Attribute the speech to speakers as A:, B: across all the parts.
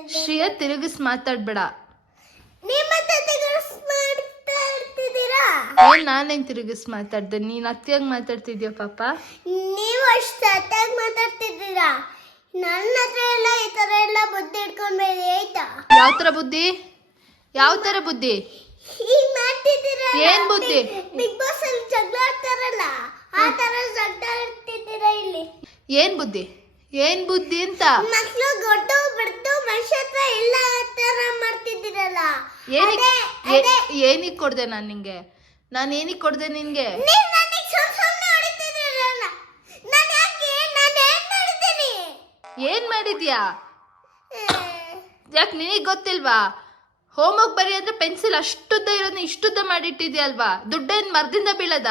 A: ಶ್ರೀಯ ತಿರುಗಿಸ್ ಮಾತಾಡ್ಬೇಡ. ಏನ್ ನಾನೇನ್ ತಿರುಗಿಸ್ ಮಾತಾಡ್ದೆ? ನೀನ್ ಅತ್ತಿಯಾಗಿ ಮಾತಾಡ್ತಿದ್ಯಾ ಪಾಪ?
B: ನೀವು ಅಷ್ಟು ಸತ್ತಾಗಿ ಮಾತಾಡ್ತಿದ್ದೀರಾ. ನನ್ನ ಹತ್ರ ಎಲ್ಲ ಈ ತರ ಎಲ್ಲ ಬುದ್ಧಿ ಇಟ್ಕೊಂಡ್ಬೇಡಿ ಆಯ್ತಾ?
A: ಯಾವ ತರ ಬುದ್ಧಿ? ಯಾವ ತರ ಬುದ್ಧಿ?
B: ಹೀಗ್ ಮಾಡ್ತಿದ್ದೀರಾ?
A: ಏನ್ ಬುದ್ಧಿ?
B: ಬಿಗ್ ಬಾಸ್ ಅಲ್ಲಿ ಜಗಳ ಆಡ್ತಾರಲ್ಲ ಆ ತರ ಜಗಳ ಆಡ್ತಿದ್ದೀರಾ ಇಲ್ಲಿ.
A: ಏನ್ ಬುದ್ಧಿ? ಏನ್ ಬುದ್ಧಿ ಅಂತ?
B: ಮಕ್ಳು ಗೊಡ್ಡು ಬಿಡ್ದು ಮನುಷ್ಯ ಹತ್ರ ಎಲ್ಲ ತರ ಮಾಡ್ತಿದ್ದೀರಲ್ಲ.
A: ಏನಿಗ್ ಕೊಡ್ದೆ ನಾನ್ ನಿಂಗೆ? ನಾನ್ ಏನಿಗ್ ಕೊಡ್ದೆ ನಿನ್ಗೆ?
B: ನೀವು ನನಗೆ ಸುಮ್ಮನೆ ಹೊಡಿತಿದ್ದೀರಲ್ಲ. ನಾನು ಯಾಕೆ ನಾನು ಏನ್ ಮಾಡಿದ್ದೀನಿ?
A: ಏನ್ ಮಾಡಿದ್ಯಾ? ಯಾಕೆ ನಿನಗ್ ಗೊತ್ತಿಲ್ವಾ? ಹೋಮ್ವರ್ಕ್ ಬರಿ ಅಂದ್ರೆ ಪೆನ್ಸಿಲ್ ಅಷ್ಟುದ್ದ ಇರೋದನ್ನ ಇಷ್ಟುದ್ದ ಮಾಡಿಟ್ಟಿದ್ಯಲ್ವಾ? ದುಡ್ಡೇನ್ ಮರದಿಂದ ಬೀಳದ?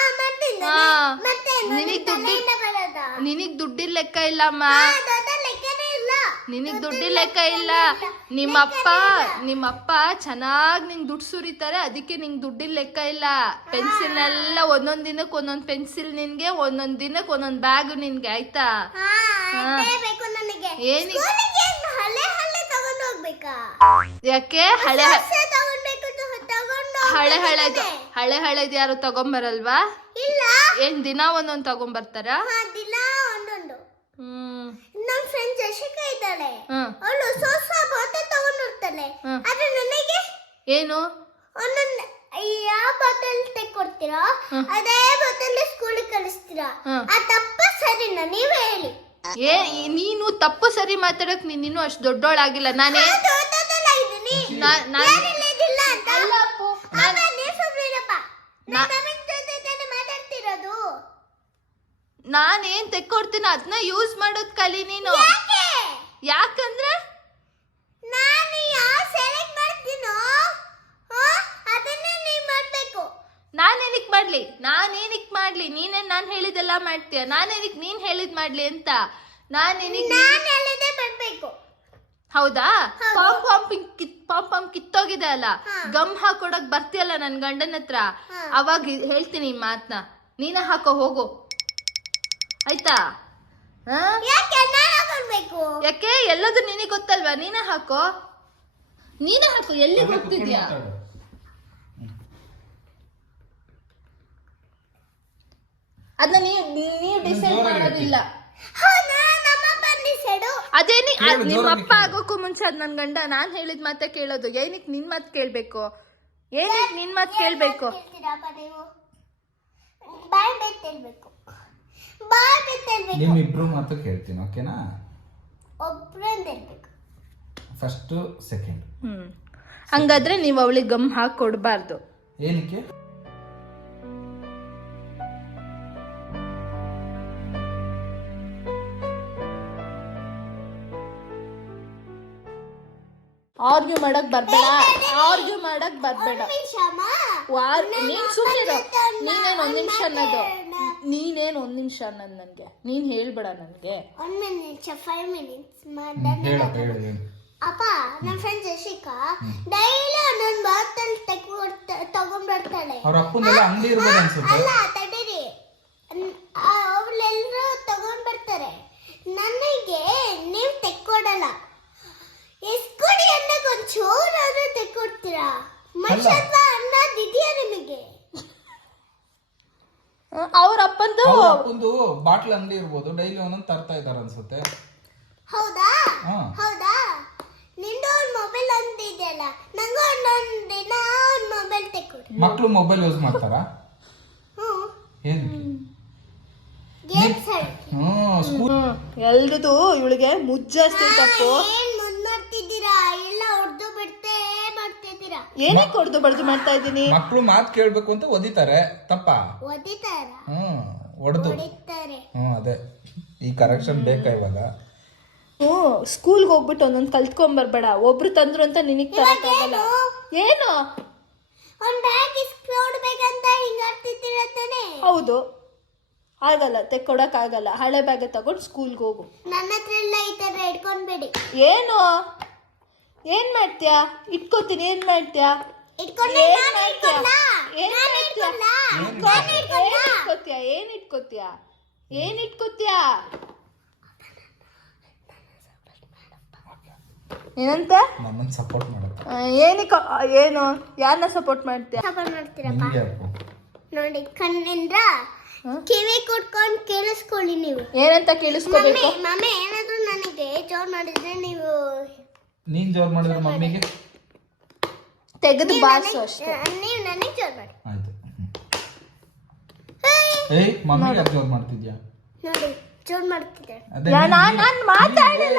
A: ನಿನಗ್ ದುಡ್ಡಿನ ಲೆಕ್ಕ ಇಲ್ಲಮ್ಮ. ನಿನಗ್ ದುಡ್ಡಿನ ಲೆಕ್ಕ ಇಲ್ಲ. ನಿಮ್ಮಪ್ಪ ಚೆನ್ನಾಗ್ ನಿಂಗ್ ದುಡ್ಡು ಸುರಿತಾರೆ, ಅದಕ್ಕೆ ನಿಂಗ್ ದುಡ್ಡಿನ ಲೆಕ್ಕ ಇಲ್ಲ. ಪೆನ್ಸಿಲ್ನೆಲ್ಲ ಒಂದೊಂದ್ ದಿನಕ್ಕೆ ಒಂದೊಂದ್ ಪೆನ್ಸಿಲ್ ನಿನ್ಗೆ, ಒಂದೊಂದ್ ದಿನಕ್ಕೆ ಒಂದೊಂದ್ ಬ್ಯಾಗ್ ನಿನ್ಗೆ, ಆಯ್ತಾ? ಯಾಕೆ ಹಳೆದು ಯಾರು ತಗೊಂಬರಲ್ವಾ? ಏನ್ ದಿನ ಒಂದೊಂದ್ ತಗೊಂಬರ್ತಾರ?
B: ನಮ್ ಫ್ರೆಂಡ್ ಜಶಿಕಾ ಇದ್ದಾಳೆ, ಅವಳು ಹೊಸ ಬಾಟಲ್ ತಗೊಂಡಿರ್ತಾಳೆ. ಆದ್ರೆ ನನಗೆ
A: ಏನು
B: ಒಂದೊಂದು ಯಾವ ಬಾಟಲ್ ತೆಕ್ಕೊಡ್ತೀರಾ ಅದೇ ಬಾಟಲ್ ಸ್ಕೂಲಿಗೆ ಕಳಿಸ್ತೀರಾ? ಆ ತಪ್ಪ ಸರಿನಾ? ನೀವೇ ಹೇಳಿ.
A: ನೀನು ತಪ್ಪು ಸರಿ ಮಾತಾಡಕ್ ನೀನು ಅಷ್ಟು ದೊಡ್ಡೋಳಾಗಿಲ್ಲ. ನಾನೇನ್ ತೆಕ್ಕೊಡ್ತೀನಿ ಅದನ್ನ ಯೂಸ್ ಮಾಡೋದ್ ಕಲಿ ನೀನು. ಯಾಕಂದ್ರೆ
B: ನಾನು ಯಾವ ಸೆಲೆಕ್ಟ್ ಮಾಡ್ತೀನೋ ಅದನ್ನೇ ನೀನು ಮಾಡಬೇಕು.
A: ನಾನೇನಿಕ್ ಮಾಡ್ಲಿ? ನೀನೇನ್ ನಾನ್ ಹೇಳಿದೆಲ್ಲ ಮಾಡ್ತೀಯ? ನಾನೇನಿಕ್ ನೀನ್ ಹೇಳಿದ್ ಮಾಡ್ಲಿ ಅಂತ?
B: ನಾನು ಹೇಳಿದೆ ಮಾಡ್ಬೇಕು.
A: ಹೌದಾ? ಪಾಮ್ ಕಿತ್ತೋಗಿದೆ ಅಲ್ಲ, ಗಮ್ ಹಾಕೊಡಕ್ ಬರ್ತೀಯಲ್ಲ ನನ್ ಗಂಡನ ಹತ್ರ, ಅವಾಗ ಹೇಳ್ತೀನಿ ಈ ಮಾತ್ನ. ನೀನೇ ಹಾಕೋ ಹೋಗು, ಆಯ್ತಾ? ಯಾಕೆ? ಎಲ್ಲದು ನಿನಗೆ ಗೊತ್ತಲ್ವಾ? ನೀನೇ ಹಾಕೋ. ಎಲ್ಲಿ ಹೋಗ್ತಿದ್ಯಾ? ಅದನ್ನ ನೀವು ಡಿಸೈಡ್ ಮಾಡೋದಿಲ್ಲ. ಅದೇನಿ ನಿಮ್ಮಪ್ಪ ಆಗೋಕ್ಕೂ ಮುಂಚೆ ಅದ್ ನನ್ ಗಂಡ ನಾನ್ ಹೇಳಿದ್ ಮಾತೆ ಕೇಳೋದು. ಏನಿಕ್ ನಿನ್ ಮಾತ್ ಕೇಳ್ಬೇಕು? ಏನಿಕ್ ನಿನ್ ಮಾತ್ ಕೇಳ್ಬೇಕು?
C: ನಿಮ್ಮಿಬ್ರು ಮಾತು ಕೇಳ್ತೀನಿ, ಓಕೆನಾ?
B: ಒಬ್ರು
C: ಫಸ್ಟ್ ಸೆಕೆಂಡ್.
A: ಹಂಗಾದ್ರೆ ನೀವು ಅವಳಿಗೆ ಗಮ್ ಹಾಕಿ ಕೊಡ್ಬಾರ್ದು.
C: ಏನಕ್ಕೆ?
A: ಆರ್ಗ್ಯೂ ಮಾಡಕ್ ಬರ್ಬೇಡ. ನೀನ್ ಸುಮ್ಮನಿರು. ನೀನೇನ್ ಒಂದ್ ನಿಮಿಷ ಅನ್ನೋದು ನನ್ಗೆ ನೀನ್ ಹೇಳ್ಬೇಡ. ನನ್ಗೆ
B: 1 minute 5 minutes ಅಪ್ಪ. ನನ್ನ ಫ್ರೆಂಡ್ ಜಶಿಕಾ ಡೈಲಿ ಒಂದೊಂದು ಬಾಟಲ್ ತಗೊಂಡ್ಬರ್ತಾಳೆ. ಅಲ್ಲ ತಡೀರಿ, ಅವಳೆಲ್ಲರೂ ತಗೊಂಡ್ಬರ್ತಾರೆ. ನನಗೆ ನೀವು ತೆಕ್ಕೊಡಲ್ಲ. ಎಸ್ಕೊಡಿ ಅನ್ನೋಕೆ ಒಂದು ಚೂರಾದ್ರೂ ತೆಕ್ಕೊಡ್ತೀರಾ? ಮನುಷ್ಯತ್ವ ಅನ್ನೋದಿದೆಯಾ ನಿಮಗೆ?
A: ಅವ್ರ ಅಪ್ಪಂದು
C: ಬಾಟ್ಲ್ ಅಂಗಡಿ ಇರ್ಬೋದು, ಡೈಲಿ ಒಂದೊಂದು ತರ್ತಾ ಇದಾರೆ ಅನ್ಸುತ್ತೆ.
B: ಹೌದಾ? ನಿಂದು ಒಂದು ಮೊಬೈಲ್ ಅಂತ ಇದೆಯಲ್ಲ, ನಂಗೂ ಒಂದೊಂದು ದಿನ ಒಂದು ಮೊಬೈಲ್ ತೆಕ್ಕೊಡಿ.
C: ಮಕ್ಕಳು ಮೊಬೈಲ್ ಯೂಸ್ ಮಾಡ್ತಾರಾ?
A: ಎಲ್ರದು ಇವಳಿಗೆ ಮುಜ್ಜಾಸ್ತಿ ತಪ್ಪು.
B: ಏನ್ ಮಾಡ್ತಿದ್ದೀರಾ? ಎಲ್ಲ ಹೊಡೆದು ಬಿಡ್ತೇ ಮಾಡ್ತಿದ್ದೀರಾ.
A: ಏನಕ್ಕೆ ಹೊಡೆದು ಬಡ್ದು ಮಾಡ್ತಾ ಇದ್ದೀನಿ?
C: ಮಕ್ಕಳು ಮಾತು ಕೇಳ್ಬೇಕು ಅಂತ ಒದಿತಾರೆ, ತಪ್ಪಾ?
B: ಹೊಡಿತಾರೆ.
C: ಅದೇ ಈ ಕರೆಕ್ಷನ್ ಬೇಕಾ ಇವಾಗ?
A: ಸ್ಕೂಲ್ಗೆ ಹೋಗ್ಬಿಟ್ಟು ಒಂದೊಂದು ಕಲ್ತ್ಕೊಂಡ್ ಬರ್ಬೇಡ. ಒಬ್ರು ತಂದ್ರು ಅಂತ ನಿನಗ್ ತರಕ್ಕಾಗಲ್ಲ. ಏನು ಹೌದು, ಆಗಲ್ಲ, ತೆಕ್ಕೊಡಕ್ ಆಗಲ್ಲ. ಹಳೆ ಬ್ಯಾಗ್ ತಗೊಂಡು ಸ್ಕೂಲ್ಗೆ ಹೋಗು.
B: ನನ್ನ ಹತ್ರ ಎಲ್ಲ ಈ ತರ ಇಟ್ಕೊಂಡ್ಬೇಡಿ.
A: ಏನು ಏನ್ ಮಾಡ್ತೀಯಾ? ಇಟ್ಕೋತೀನಿ. ಏನ್ ಮಾಡ್ತೀಯಾ? ಏನ್ ಇಟ್ಕೋತೀಯಾ? ಏನಂತ
C: ನಮ್ಮನ್ನ ಸಪೋರ್ಟ್ ಮಾಡುತ್ತೆ.
A: ಏನಕ್ಕೆ ಏನು ಯಾರನ್ನ ಸಪೋರ್ಟ್ ಮಾಡ್ತೀಯ?
B: ಸಪೋರ್ಟ್ ಮಾಡ್ತೀರಪ್ಪ.
C: ನಿಂಗೆ ಯಾಕೋ?
B: ನೋಡಿ ಕಣ್ಣಿಂದ ಕಿವಿ ಕೊಟ್ಕೊಂಡು ಕೇಳಿಸ್ಕೊಳ್ಳಿ ನೀವು.
A: ಏನಂತ ಕೇಳಿಸ್ಕೋಬೇಕು?
B: ಮಮ್ಮಿ ಏನಾದ್ರು ನನಗೆ ಜೋರ್ ಮಾಡಿದ್ರೆ ನೀವು
C: ನೀನ್ ಜೋರ್ ಮಾಡಿದ್ರೆ ಮಮ್ಮಿಗೆ
A: ತೆಗೆದು ಬಾರ್ಸು ಅಷ್ಟೇ.
B: ನೀವು ನನಗೆ ಜೋರ್ ಮಾಡಿ.
C: ಆಯ್ತು. ಏಯ್ ಮಮ್ಮಿಗೆ ಯಾಕೆ ಜೋರ್ ಮಾಡ್ತಿದ್ಯಾ?
B: ನೋಡಿ ಜೋರ್ ಮಾಡ್ತಿದ್ದೆ.
C: ಅದೇ
A: ನಾನು ಮಾತಾಡಲಿಲ್ಲ.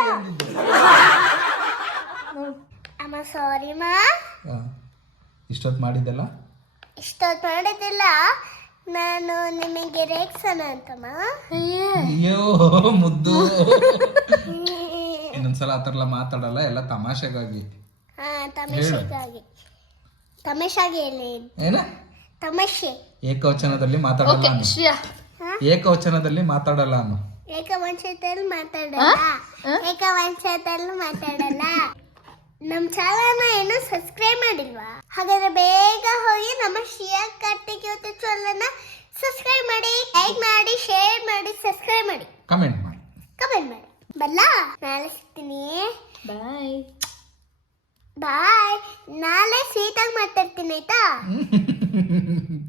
B: ಅಮ್ಮ ಸಾರಿ ಮಾ.
C: ಇಷ್ಟೊತ್ತು ಮಾಡಿದ್ದೆಲ್ಲ
B: ಇಷ್ಟೊತ್ತು ಮಾಡಿದ್ದಿಲ್ಲ, ನಾನು ನಿಮಗೆ ರೇಗ್ಸೋಣ ಅಂತಮ್ಮ.
C: ಅಯ್ಯೋ ಮುದ್ದು. ಇನ್ನೊಂದ್ಸಲ ಆತರ ಎಲ್ಲ ಮಾತಾಡಲ್ಲ, ಎಲ್ಲ ತಮಾಷೆಗಾಗಿ.
B: ಹಾ ತಮಾಷೆಗಾಗಿ. ತಮಾಷೆಗೆ ಹೇಳಿ.
C: ಏನ
B: ತಮಾಷೆ.
C: ಏಕವಚನದಲ್ಲಿ ಮಾತಾಡಲ್ಲ
A: ಓಕೆ
C: ಅಮ್ಮ.
A: ಶ್ರೇಯಾ,
C: ಏಕವಚನದಲ್ಲಿ ಮಾತಾಡಲ್ಲ ಅಮ್ಮ.
B: ಏಕವಂಶದಲ್ಲಿ ಮಾತಾಡಲ್ಲ. ಏಕವಂಶದಲ್ಲಿ ಮಾತಾಡಲ್ಲ. ನಮ್ಮ ಚಾನಲ್ನ ಏನು ಸಬ್ಸ್ಕ್ರೈಬ್ ಮಾಡಿಲ್ವಾ? ಹಾಗಾದ್ರೆ ಬೇಗ ಹೋಗಿ ನಮ್ಮ ಶ್ರೇಯಾ ಕಾರ್ತಿಕ್ ಯೂಟ್ಯೂಬ್ ಚಾನಲ್ನ ಸಬ್ಸ್ಕ್ರೈಬ್ ಮಾಡಿ, ಲೈಕ್ ಮಾಡಿ, ಶೇರ್ ಮಾಡಿ, ಸಬ್ಸ್ಕ್ರೈಬ್ ಮಾಡಿ,
C: ಕಮೆಂಟ್ ಮಾಡಿ.
B: ಬಲ್ಲ ನಾಳೆ ಸಿಗ್ತೀನಿ.
A: ಬಾಯ್
B: ಬಾಯ್. ನಾಳೆ ಸ್ವೀಟಾಗಿ ಮಾತಾಡ್ತೀನಿ ಆಯ್ತಾ?